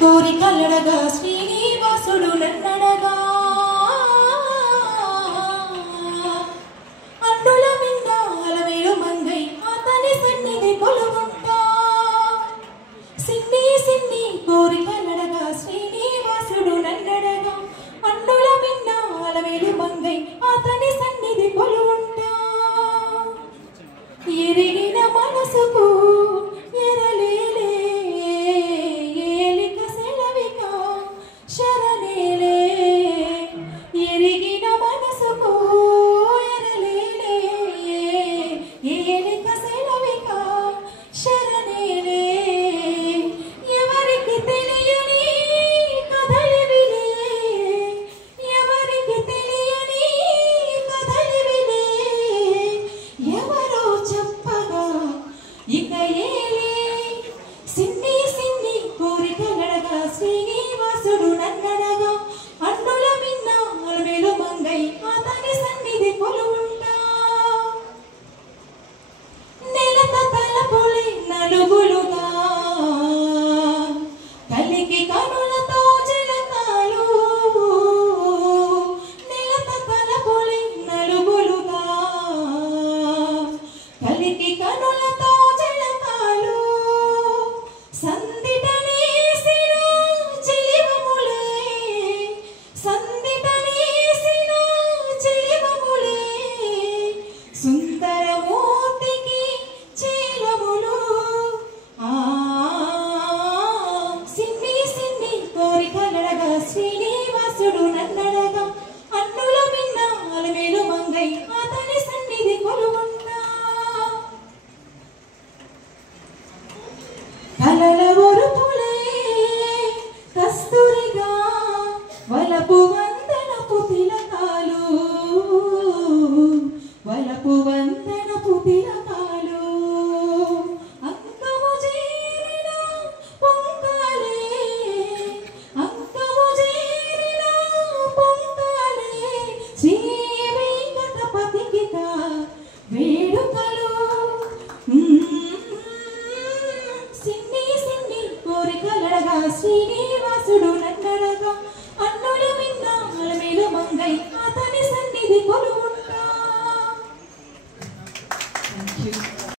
కోరికలడగా శ్రీనివాసుడు నన్నడగా అన్నుల మింద అలవేలు మంగై అతని సన్నిధి కొలువుంటా సిన్ని సిన్ని కోరికలడగా శ్రీనివాసుడు నన్నడగా అన్నుల మింద అలవేలు మంగై అతని సన్నిధి కొలువుంటా ఎరిగిన మనసుకు ఎరలేలే ఏలిక సెలవిక శరణేలే ఎరిగిన మనసుకు ఎరలేలే ఏలిక సెలవిక శరణేలే ఎవరికి తెలియని కథలివిలే ఎవరికి తెలియని కథలివిలే ఎవరో చెప్పగా ఇక ఏలే సిన్ని సిన్ని కోరికలడగా శ్రీనివాసుడు నన్నడగా అన్నుల మిన్న అలవేలు మంగై అతని సన్నిధి కొలువుంటా నెలత తలపులి నలుగులుగా కలికి కనులతో జలకాలు నెలత తలపులి నలుగులుగా కలికి కనులతో జలకాలు సందిటనేసిన చెలివములే సందిటనేసిన చెలివములే సుందరమూర్తికి చేలములు సిన్ని సిన్ని కోరికలడగా శ్రీనివాసుడు నన్నడగా అన్నుల మిన్న అలవేలు మంగై అతని సన్నిధి కొలువుంటా కలల ఒరుపులే కస్తూరిగా వలపు వందనపు తిలకాలు వలపు వందనపు తిలకాలు అంకము చేరిన పొంకాలే అంకము చేరిన పొంకాలే శ్రీ వెంకటపతికిగా వేడుకలు సిన్ని సిన్ని కోరికలడగా శ్రీనివాసుడు